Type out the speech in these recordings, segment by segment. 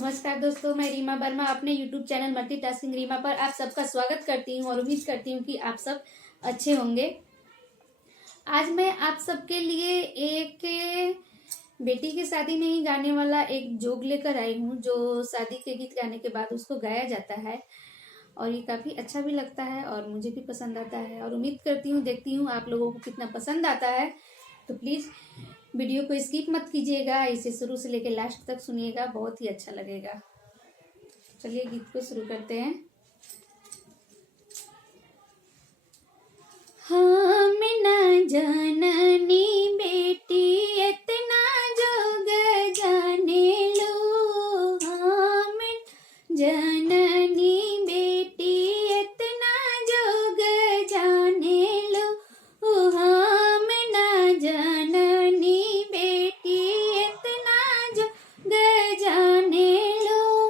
नमस्कार दोस्तों, मैं रीमा वर्मा अपने YouTube चैनल मल्टीटास्किंग रीमा पर आप सबका स्वागत करती हूं और उम्मीद करती हूं कि आप सब अच्छे होंगे। आज मैं आप सबके लिए एक बेटी की शादी में ही गाने वाला एक जोक लेकर आई हूं, जो शादी के गीत गाने के बाद उसको गाया जाता है और ये काफ़ी अच्छा भी लगता है और मुझे भी पसंद आता है और उम्मीद करती हूँ, देखती हूँ आप लोगों को कितना पसंद आता है। तो प्लीज़ वीडियो को स्किप मत कीजिएगा, इसे शुरू से लेकर लास्ट तक सुनिएगा, बहुत ही अच्छा लगेगा। चलिए गीत को शुरू करते हैं। हम न जननी बेटी इतना जोग जाने लो, हम जननी बेटी इतना जोग जाने लो, हम न जननी बेटी इतना जोग जाने लो।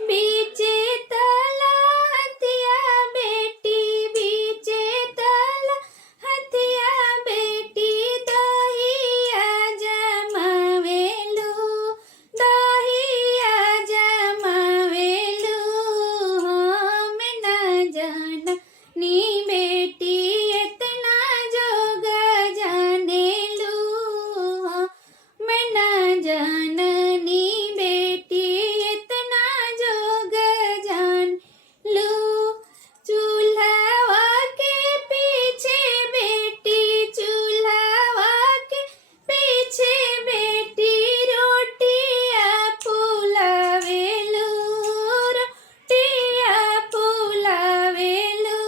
बीचे तला हथिया बेटी, बीचे तला हथिया बेटी, दहिया जमावेलू, दहिया जमावेलू। हम न जननी बेटी इतना जोग जानेलू, हम न जननी बेटी इतना जोग जान लू। चूल्हा के पीछे बेटी, चूल्हा के पीछे बेटी, रोटिया फुलावेलू, रोटिया फुलावेलू।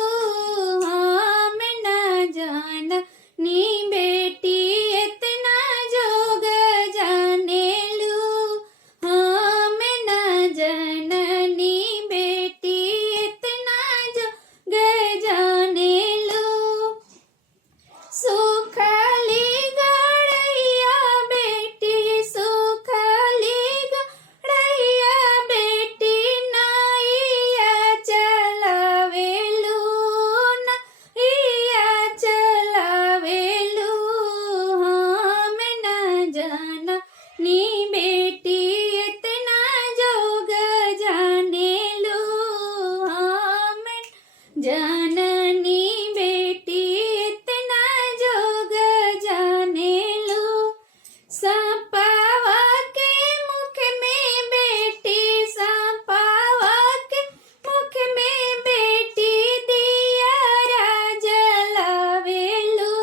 हम न जननी बेटी इतना जोग जानेलू, हम न जननी बेटी इतना जोग जानेलू। सुखली गड़ैया बेटी, सुखली गड़ैया बेटी, नैया चलावेलू, नैया चलावेलू। हम न जननी बेटी इतना जोग जानेलू, हम जननी बेटी इतना जोग जानेलू। सांपावा के मुख में बेटी, सांपावा के मुख में बेटी, दिया जलावेलू,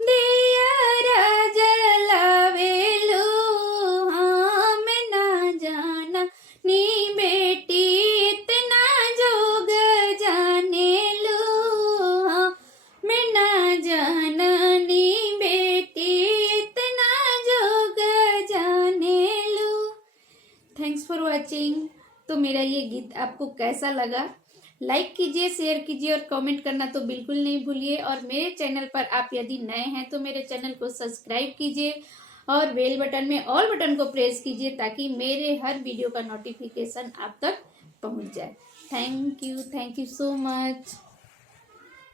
दिया जलावेलू। हम न जननी बेटी इतना जोग जानेलू, हम न जननी बेटी इतना जोग जानेलू। Thanks for watching. तो मेरा ये गीत आपको कैसा लगा, लाइक कीजिए, शेयर कीजिए और कमेंट करना तो बिल्कुल नहीं भूलिए। और मेरे चैनल पर आप यदि नए हैं तो मेरे चैनल को सब्सक्राइब कीजिए और बेल बटन में ऑल बटन को प्रेस कीजिए ताकि मेरे हर वीडियो का नोटिफिकेशन आप तक पहुंच जाए। Thank you so much.